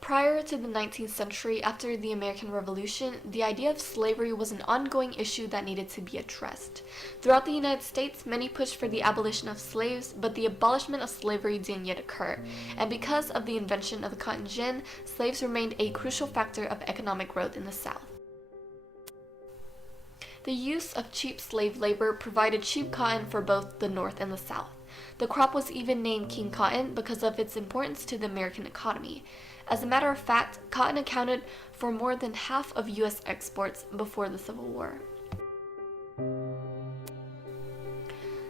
Prior to the 19th century, after the American Revolution, the idea of slavery was an ongoing issue that needed to be addressed. Throughout the United States, many pushed for the abolition of slaves, but the abolishment of slavery didn't yet occur. And because of the invention of the cotton gin, slaves remained a crucial factor of economic growth in the South. The use of cheap slave labor provided cheap cotton for both the North and the South. The crop was even named King Cotton because of its importance to the American economy. As a matter of fact, cotton accounted for more than half of U.S. exports before the Civil War.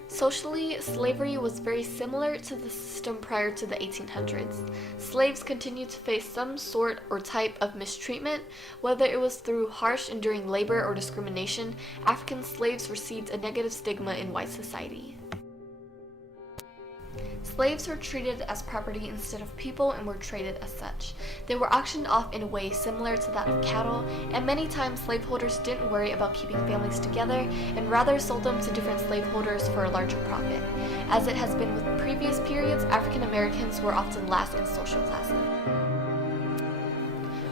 Socially, slavery was very similar to the system prior to the 1800s. Slaves continued to face some sort or type of mistreatment, whether it was through harsh, enduring labor or discrimination. African slaves received a negative stigma in white society. Slaves were treated as property instead of people and were traded as such. They were auctioned off in a way similar to that of cattle, and many times slaveholders didn't worry about keeping families together and rather sold them to different slaveholders for a larger profit. As it has been with previous periods, African Americans were often last in social classes.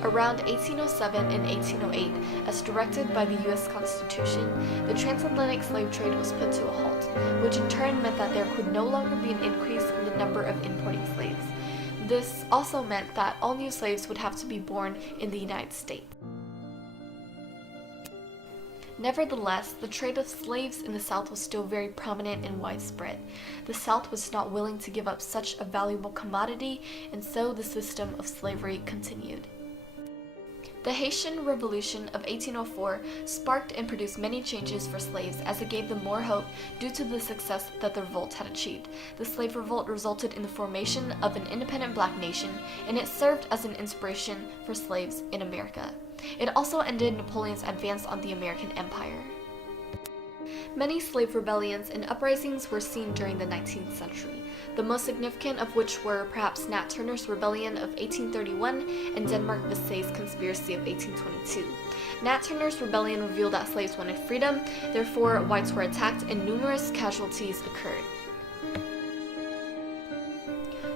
Around 1807 and 1808, as directed by the U.S. Constitution, the transatlantic slave trade was put to a halt, which in turn meant that there could no longer be an increase in the number of importing slaves. This also meant that all new slaves would have to be born in the United States. Nevertheless, the trade of slaves in the South was still very prominent and widespread. The South was not willing to give up such a valuable commodity, and so the system of slavery continued. The Haitian Revolution of 1804 sparked and produced many changes for slaves as it gave them more hope due to the success that the revolt had achieved. The slave revolt resulted in the formation of an independent black nation, and it served as an inspiration for slaves in America. It also ended Napoleon's advance on the American Empire. Many slave rebellions and uprisings were seen during the 19th century, the most significant of which were perhaps Nat Turner's Rebellion of 1831 and Denmark-Vesey's Conspiracy of 1822. Nat Turner's rebellion revealed that slaves wanted freedom, therefore whites were attacked and numerous casualties occurred.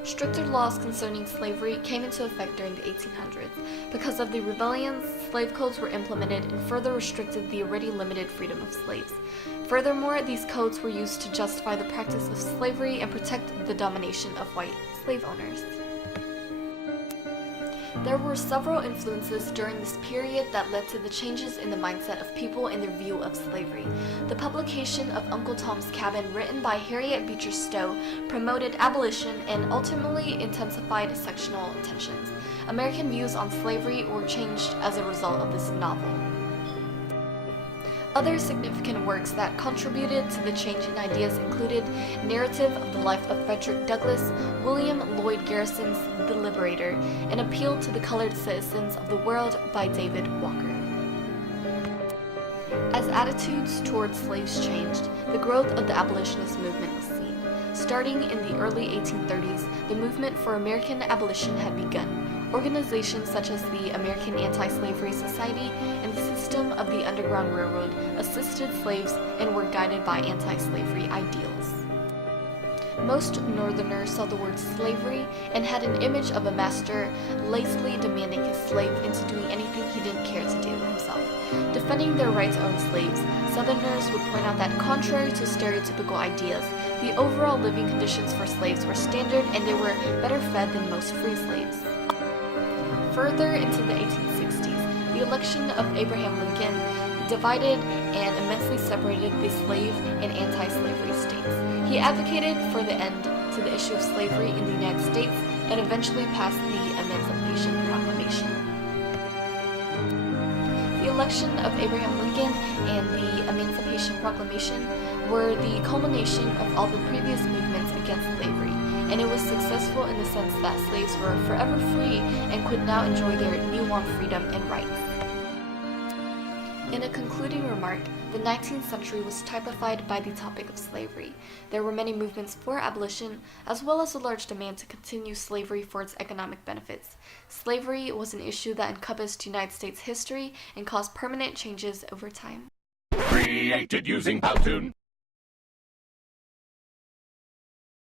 Stricter laws concerning slavery came into effect during the 1800s. Because of the rebellions, slave codes were implemented and further restricted the already limited freedom of slaves. Furthermore, these codes were used to justify the practice of slavery and protect the domination of white slave owners. There were several influences during this period that led to the changes in the mindset of people and their view of slavery. The publication of Uncle Tom's Cabin, written by Harriet Beecher Stowe, promoted abolition and ultimately intensified sectional tensions. American views on slavery were changed as a result of this novel. Other significant works that contributed to the change in ideas included Narrative of the Life of Frederick Douglass, William Lloyd Garrison's The Liberator, and Appeal to the Colored Citizens of the World by David Walker. As attitudes towards slaves changed, the growth of the abolitionist movement was seen. Starting in the early 1830s, the movement for American abolition had begun. Organizations such as the American Anti-Slavery Society and the system of the Underground Railroad assisted slaves and were guided by anti-slavery ideals. Most Northerners saw the word slavery and had an image of a master lazily demanding his slave into doing anything he didn't care to do himself. Defending their right to own slaves, Southerners would point out that contrary to stereotypical ideas, the overall living conditions for slaves were standard and they were better fed than most free slaves. Further into the 1860s, the election of Abraham Lincoln divided and immensely separated the slave and anti-slavery states. He advocated for the end to the issue of slavery in the United States and eventually passed the Emancipation Proclamation. The election of Abraham Lincoln and the Emancipation Proclamation were the culmination of all the previous movements against slavery, and it was successful in the sense that slaves were forever free and could now enjoy their newfound freedom and rights. In a concluding remark, the 19th century was typified by the topic of slavery. There were many movements for abolition, as well as a large demand to continue slavery for its economic benefits. Slavery was an issue that encompassed United States history and caused permanent changes over time. Created using Powtoon.